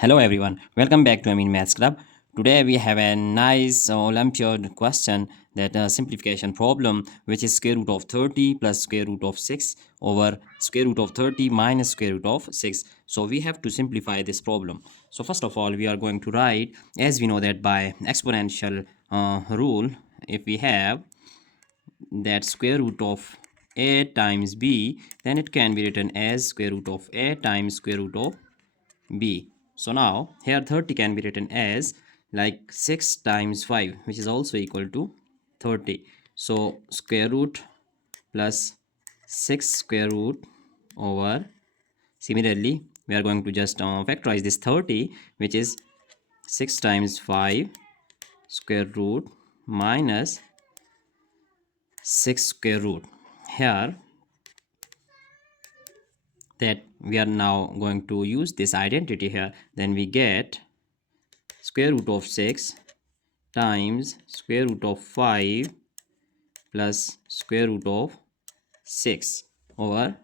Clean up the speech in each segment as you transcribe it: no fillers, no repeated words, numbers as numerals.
Hello everyone, welcome back to Maths Club. Today we have a nice Olympiad question, that simplification problem, which is square root of 30 plus square root of 6 over square root of 30 minus square root of 6. So we have to simplify this problem. So first of all, we are going to write, as we know that by exponential rule, if we have that square root of a times b, then it can be written as square root of a times square root of b. So now here 30 can be written as like 6 times 5, which is also equal to 30. So square root plus 6 square root over, similarly we are going to just factorize this 30, which is 6 times 5 square root minus 6 square root. Here that we are now going to use this identity here, then we get square root of 6 times square root of 5 plus square root of 6 over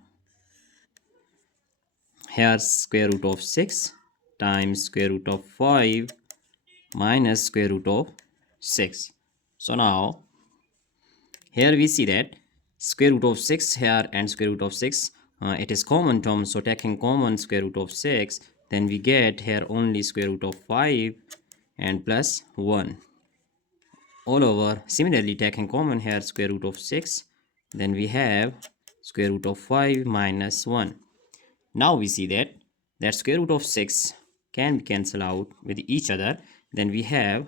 here square root of 6 times square root of 5 minus square root of 6. So now here we see that square root of 6 here and square root of 6, it is common term, so taking common square root of 6, then we get here only square root of 5 and plus 1 all over. Similarly, taking common here square root of 6, then we have square root of 5 minus 1. Now we see that square root of 6 can be cancelled out with each other. Then we have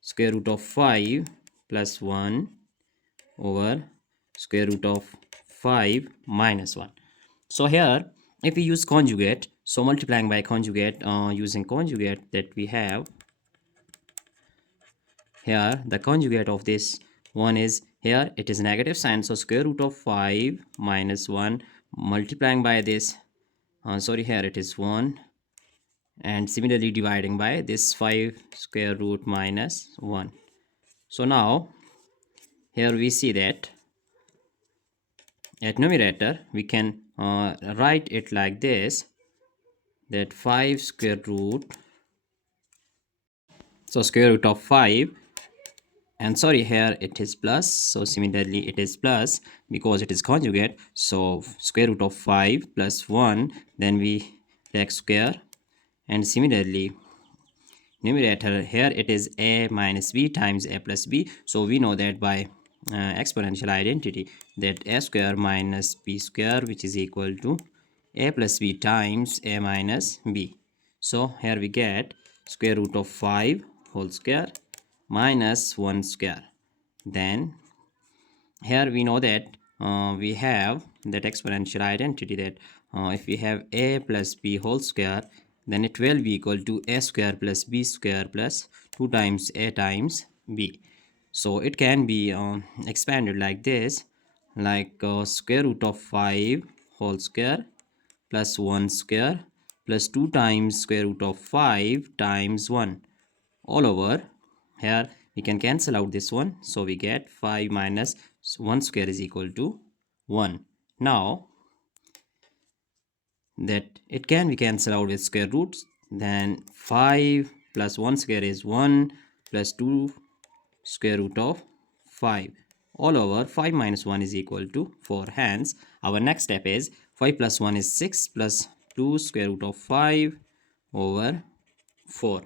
square root of 5 plus 1 over square root of 5 minus 1. So here if we use conjugate, so multiplying by conjugate, using conjugate, that we have here the conjugate of this one is, here it is negative sign, so square root of 5 minus 1 multiplying by this, here it is 1, and similarly dividing by this 5 square root minus 1. So now here we see that at numerator we can write it like this, that 5 square root, so square root of 5, and here it is plus, so similarly it is plus because it is conjugate, so square root of 5 plus 1, then we take square, and similarly numerator here it is a minus b times a plus b. So we know that by exponential identity, that a square minus b square, which is equal to a plus b times a minus b. So here we get square root of 5 whole square minus 1 square. Then here we know that we have that exponential identity, that if we have a plus b whole square, then it will be equal to a square plus b square plus 2 times a times b. So it can be expanded like this, like square root of 5 whole square plus 1 square plus 2 times square root of 5 times 1 all over. Here we can cancel out this one, so we get 5 minus 1 square is equal to 1. Now that it can be cancelled out with square roots, then 5 plus 1 square is 1 plus 2 square root of 5 all over 5 minus 1 is equal to 4. Hence our next step is 5 plus 1 is 6 plus 2 square root of 5 over 4.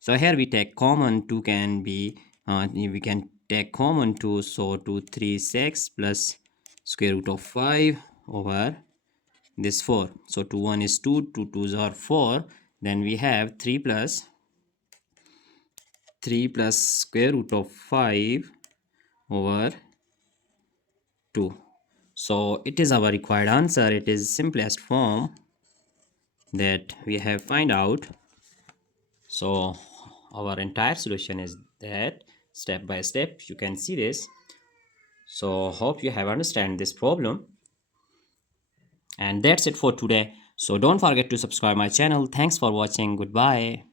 So here we take common, 2 can be we can take common 2, so 2 3 6 plus square root of 5 over this 4. So 2 1 is 2, 2 2s are 4, then we have 3 plus square root of 5 over 2. So it is our required answer. It is simplest form that we have find out. So our entire solution is that step by step you can see this. So hope you have understand this problem, and that's it for today. So don't forget to subscribe my channel. Thanks for watching. Goodbye.